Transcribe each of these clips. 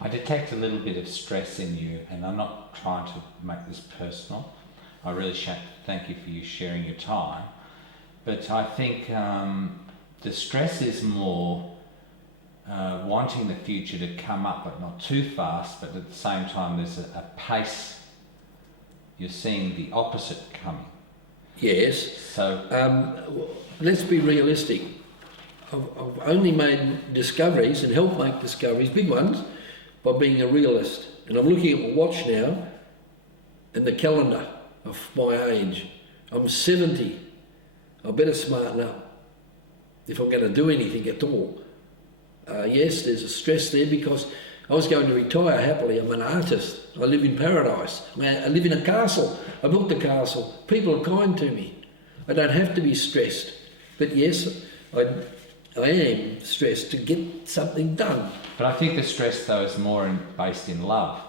I detect a little bit of stress in you, and I'm not trying to make this personal. I really thank you for you sharing your time. But I think the stress is more wanting the future to come up, but not too fast, but at the same time there's a pace. You're seeing the opposite coming. Yes. So let's be realistic. I've only made discoveries and helped make discoveries, big ones, by being a realist. And I'm looking at my watch now and the calendar of my age. I'm 70. I better smarten up if I'm going to do anything at all. Yes, there's a stress there because I was going to retire happily. I'm an artist. I live in paradise. I live in a castle. I built the castle. People are kind to me. I don't have to be stressed. But yes, I am stressed to get something done. But I think the stress, though, is more based in love.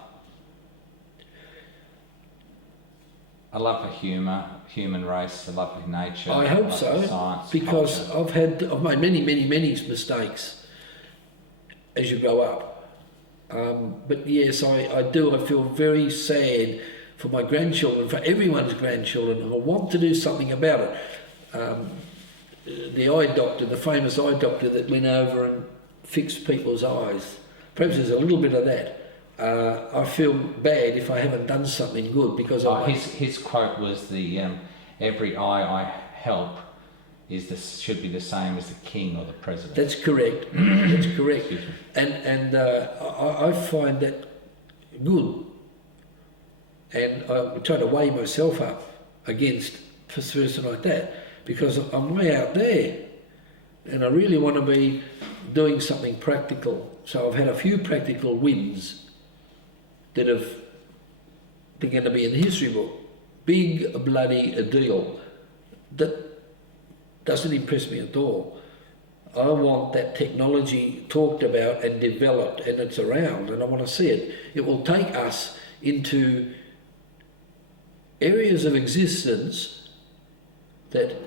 A love for humour, human race, a love for nature. I hope so, science, because culture. I've made many mistakes as you grow up. But yes, I do. I feel very sad for my grandchildren, for everyone's grandchildren, and I want to do something about it. The eye doctor, the famous eye doctor that went over and fixed people's eyes, perhaps there's a little bit of that. I feel bad if I haven't done something good because his quote was every eye I help should be the same as the king or the president. That's correct. That's correct. And I find that good. And I try to weigh myself up against a person like that because I'm way out there and I really want to be doing something practical. So I've had a few practical wins that they're going to be in the history book. Big bloody deal. That doesn't impress me at all. I want that technology talked about and developed, and it's around, and I want to see it. It will take us into areas of existence that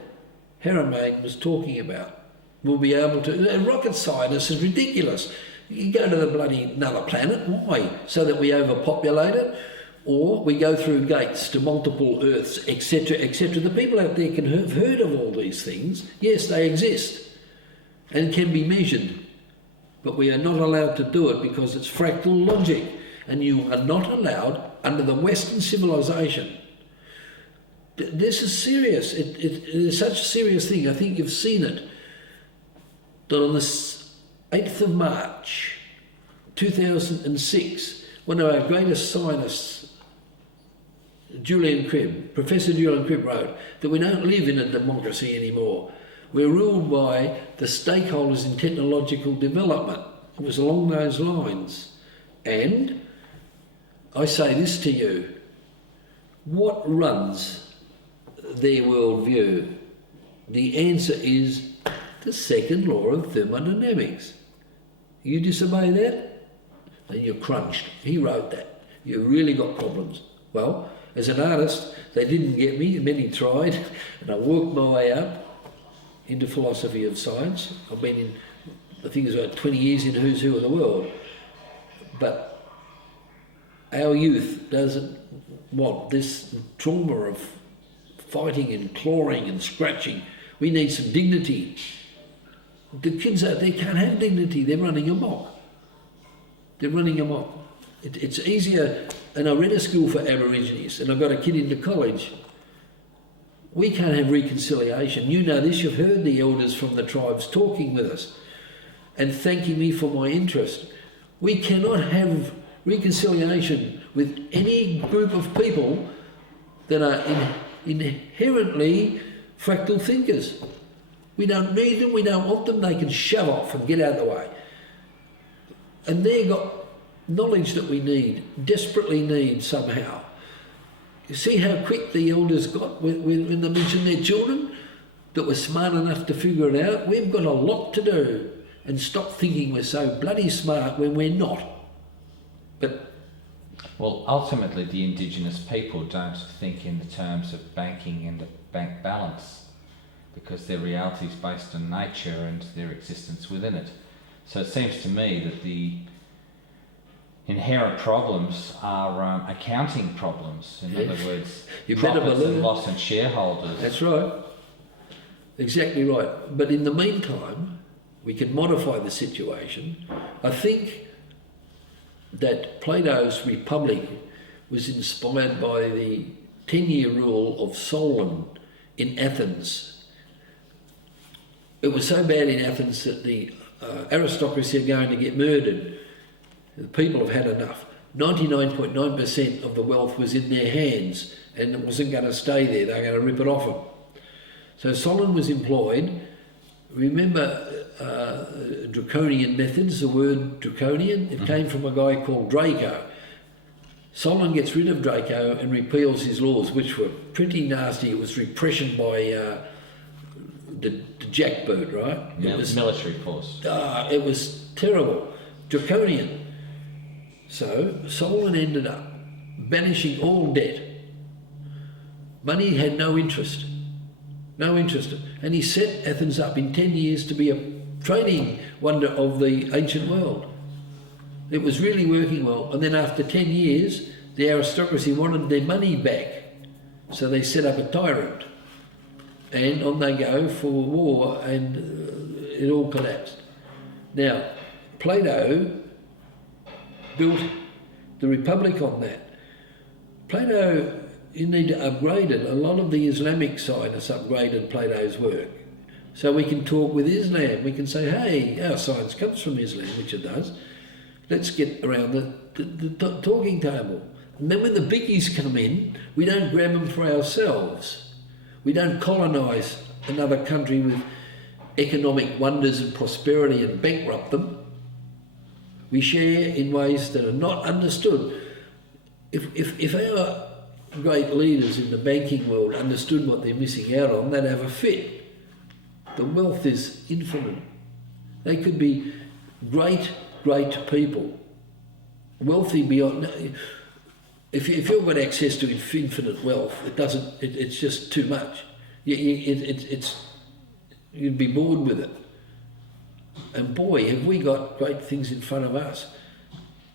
Haramag was talking about. We'll be able to... rocket science is ridiculous. You go to the bloody another planet, why? So that we overpopulate it? Or we go through gates to multiple Earths, etc., etc. The people out there can have heard of all these things. Yes, they exist and can be measured. But we are not allowed to do it because it's fractal logic. And you are not allowed under the Western civilization. This is serious. It is such a serious thing. I think you've seen it. That on the 8th of March 2006, one of our greatest scientists, Professor Julian Cribb wrote that we don't live in a democracy anymore. We're ruled by the stakeholders in technological development. It was along those lines. And I say this to you, what runs their worldview? The answer is the second law of thermodynamics. You disobey that, then you're crunched. He wrote that. You've really got problems. Well, as an artist, they didn't get me, many tried, and I worked my way up into philosophy of science. I've been in, I think it's about 20 years in Who's Who of the world. But our youth doesn't want this trauma of fighting and clawing and scratching. We need some dignity. The kids out there can't have dignity, they're running amok. They're running amok. It's easier, and I read a school for Aborigines, and I got a kid into college. We can't have reconciliation. You know this, you've heard the elders from the tribes talking with us and thanking me for my interest. We cannot have reconciliation with any group of people that are inherently fractal thinkers. We don't need them, we don't want them, they can shove off and get out of the way. And they've got knowledge that we need, desperately need somehow. You see how quick the elders got when they mentioned their children that were smart enough to figure it out? We've got a lot to do and stop thinking we're so bloody smart when we're not. But well, ultimately the Indigenous people don't think in the terms of banking and a bank balance because their reality is based on nature and their existence within it. So it seems to me that inherent problems are accounting problems. In other words, You better profits and believe. loss and shareholders. That's right. Exactly right. But in the meantime, we can modify the situation. I think that Plato's Republic was inspired by the 10-year rule of Solon in Athens. It was so bad in Athens that the aristocracy are going to get murdered. The people have had enough. 99.9% of the wealth was in their hands and it wasn't going to stay there. They were going to rip it off them. So Solon was employed. Remember draconian methods, the word draconian? It came from a guy called Draco. Solon gets rid of Draco and repeals his laws, which were pretty nasty. It was repression by the jackboot, right? It was military force. It was terrible, draconian. So Solon ended up banishing all debt. Money had no interest, and he set Athens up in 10 years to be a trading wonder of the ancient world. It was really working well, and then after 10 years, the aristocracy wanted their money back, so they set up a tyrant, and on they go for war, and it all collapsed. Now, Plato built the Republic on that. Plato, you need to upgrade it. A lot of the Islamic scientists upgraded Plato's work. So we can talk with Islam. We can say, hey, our science comes from Islam, which it does. Let's get around the talking table. And then when the biggies come in, we don't grab them for ourselves. We don't colonise another country with economic wonders and prosperity and bankrupt them. We share in ways that are not understood. If our great leaders in the banking world understood what they're missing out on, they'd have a fit. The wealth is infinite. They could be great people, wealthy beyond. If you've got access to infinite wealth, it's just too much. You'd be bored with it. And boy, have we got great things in front of us.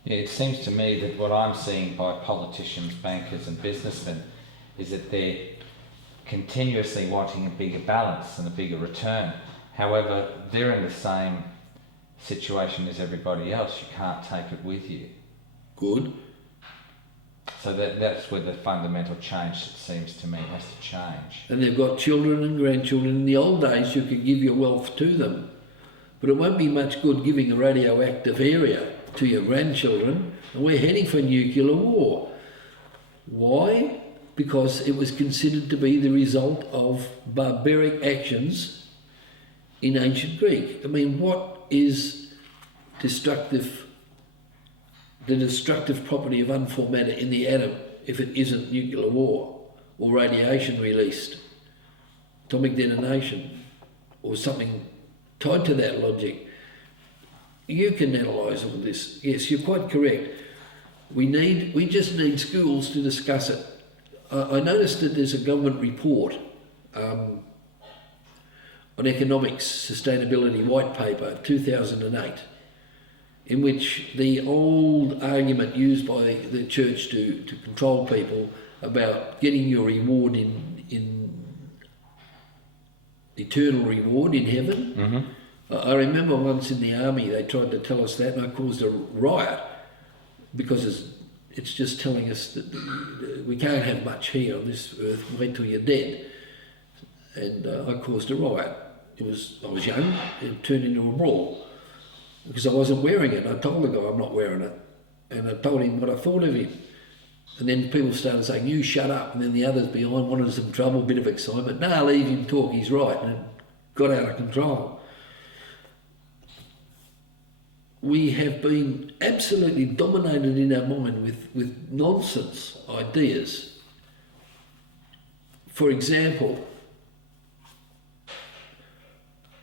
Yeah, it seems to me that what I'm seeing by politicians, bankers and businessmen is that they're continuously wanting a bigger balance and a bigger return. However, they're in the same situation as everybody else. You can't take it with you. Good. So that's where the fundamental change, it seems to me, has to change. And they've got children and grandchildren. In the old days, you could give your wealth to them. But it won't be much good giving a radioactive area to your grandchildren. And we're heading for nuclear war. Why? Because it was considered to be the result of barbaric actions in ancient Greek. I mean, what is the destructive property of unformed matter in the atom if it isn't nuclear war or radiation released, atomic detonation, or something tied to that logic? You can analyse all this. Yes, you're quite correct. We just need schools to discuss it. I noticed that there's a government report on economics sustainability white paper 2008, in which the old argument used by the church to control people about getting your reward in eternal reward in heaven. Mm-hmm. I remember once in the army they tried to tell us that, and I caused a riot because it's just telling us that we can't have much here on this earth, wait till you're dead. And I caused a riot. I was young, it turned into a brawl because I wasn't wearing it. I told the guy I'm not wearing it, and I told him what I thought of him. And then people started saying, you shut up, and then the others behind wanted some trouble, a bit of excitement. No, leave him talk, he's right, and it got out of control. We have been absolutely dominated in our mind with nonsense ideas. For example,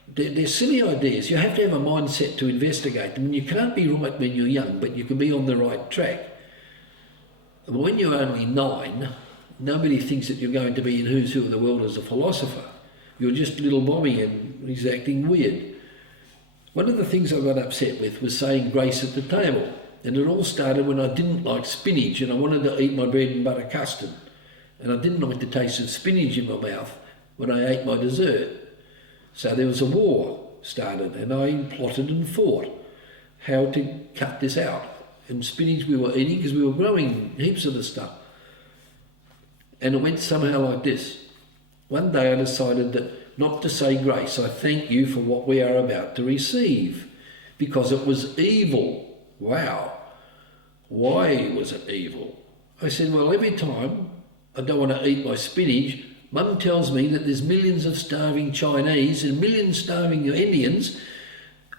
they're silly ideas. You have to have a mindset to investigate them. And you can't be right when you're young, but you can be on the right track. When you're only 9, nobody thinks that you're going to be in Who's Who of the World as a philosopher. You're just little Bobby and he's acting weird. One of the things I got upset with was saying grace at the table. And it all started when I didn't like spinach and I wanted to eat my bread and butter custard. And I didn't like the taste of spinach in my mouth when I ate my dessert. So there was a war started and I plotted and fought how to cut this out. And spinach we were eating because we were growing heaps of the stuff. And it went somehow like this. One day I decided that not to say grace. I thank you for what we are about to receive because it was evil. Wow. Why was it evil? I said, well, every time I don't want to eat my spinach, Mum tells me that there's millions of starving Chinese and millions starving Indians,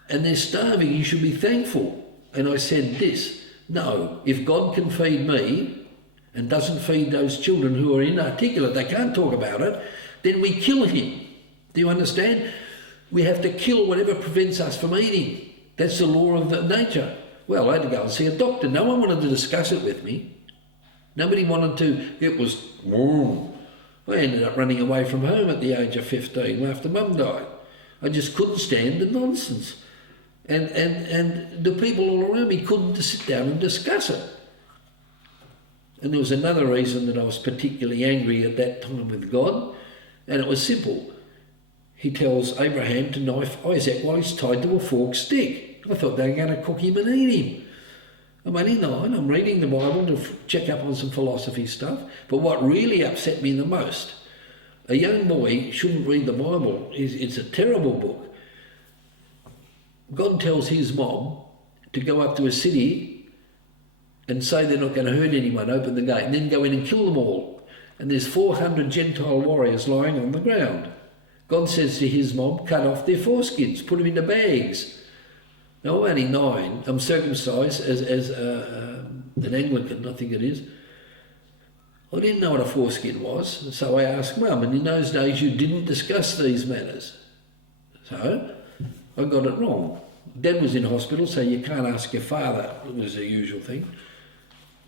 and they're starving, you should be thankful. And I said this, no, if God can feed me and doesn't feed those children who are inarticulate, they can't talk about it, then we kill him. Do you understand? We have to kill whatever prevents us from eating. That's the law of nature. Well, I had to go and see a doctor. No one wanted to discuss it with me. Nobody wanted to. It was, I ended up running away from home at the age of 15 after Mum died. I just couldn't stand the nonsense. And the people all around me couldn't sit down and discuss it. And there was another reason that I was particularly angry at that time with God, and it was simple. He tells Abraham to knife Isaac while he's tied to a forked stick. I thought they were going to cook him and eat him. I'm only 9, I'm reading the Bible to check up on some philosophy stuff, but what really upset me the most, a young boy shouldn't read the Bible. It's a terrible book. God tells his mom to go up to a city and say they're not going to hurt anyone, open the gate, and then go in and kill them all. And there's 400 Gentile warriors lying on the ground. God says to his mom, cut off their foreskins, put them into bags. Now, I'm only 9. I'm circumcised as an Anglican, I think it is. I didn't know what a foreskin was, so I asked Mum, and in those days you didn't discuss these matters. So I got it wrong. Dad was in hospital, so you can't ask your father. It was the usual thing.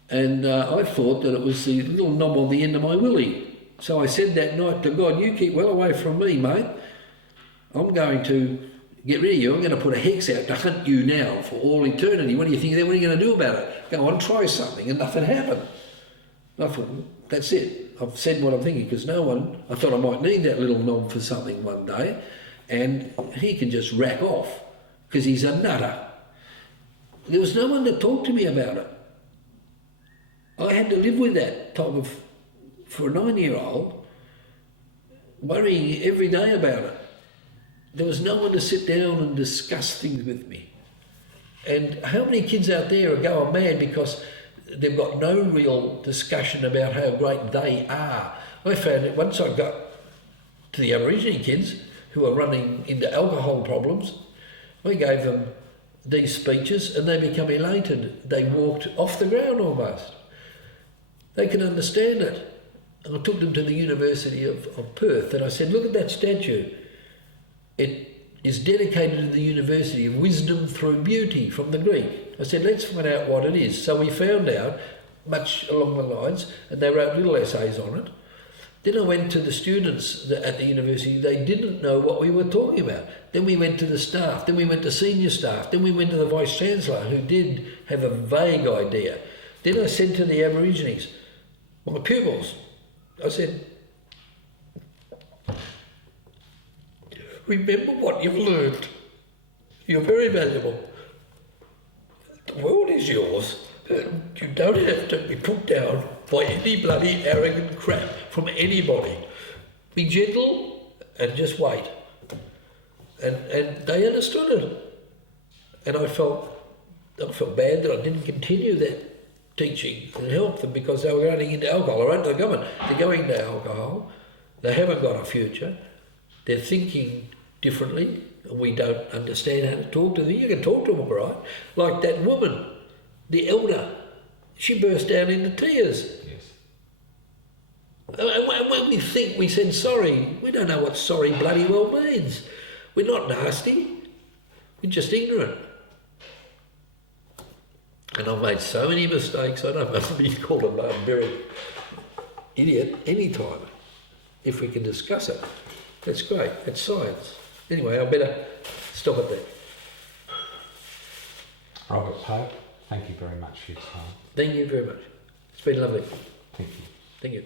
And I thought that it was the little knob on the end of my willy. So I said that night to God, you keep well away from me, mate. I'm going to get rid of you. I'm going to put a hex out to hunt you now for all eternity. What do you think of that? What are you going to do about it? Go on, try something. And nothing happened. I thought, that's it. I've said what I'm thinking because I thought I might need that little knob for something one day. And he can just rack off because he's a nutter. There was no one to talk to me about it. I had to live with that type of, for a 9-year-old, worrying every day about it. There was no one to sit down and discuss things with me. And how many kids out there are going mad because they've got no real discussion about how great they are? I found that once I got to the Aborigine kids who are running into alcohol problems, I gave them these speeches and they become elated. They walked off the ground almost. They can understand it. And I took them to the University of Perth and I said, look at that statue. It is dedicated to the University of Wisdom Through Beauty from the Greek. I said, let's find out what it is. So we found out, much along the lines, and they wrote little essays on it. Then I went to the students at the university. They didn't know what we were talking about. Then we went to the staff. Then we went to senior staff. Then we went to the Vice-Chancellor, who did have a vague idea. Then I said to the Aborigines, my pupils, I said, remember what you've learned. You're very valuable. The world is yours. You don't have to be put down by any bloody arrogant crap from anybody. Be gentle and just wait. And they understood it. And I felt bad that I didn't continue that teaching and help them because they were running into alcohol. I wrote to the government, they're going into alcohol. They haven't got a future. They're thinking differently, and we don't understand how to talk to them. You can talk to them, right? Like that woman, the elder, she burst out into tears. Yes. And when we think we said sorry, we don't know what sorry bloody well means. We're not nasty, we're just ignorant. And I've made so many mistakes, I don't know if you call them a very idiot anytime. If we can discuss it, that's great, that's science. Anyway, I better stop it there. Robert Pope, Thank you very much for your time. Thank you very much. It's been lovely. Thank you. Thank you.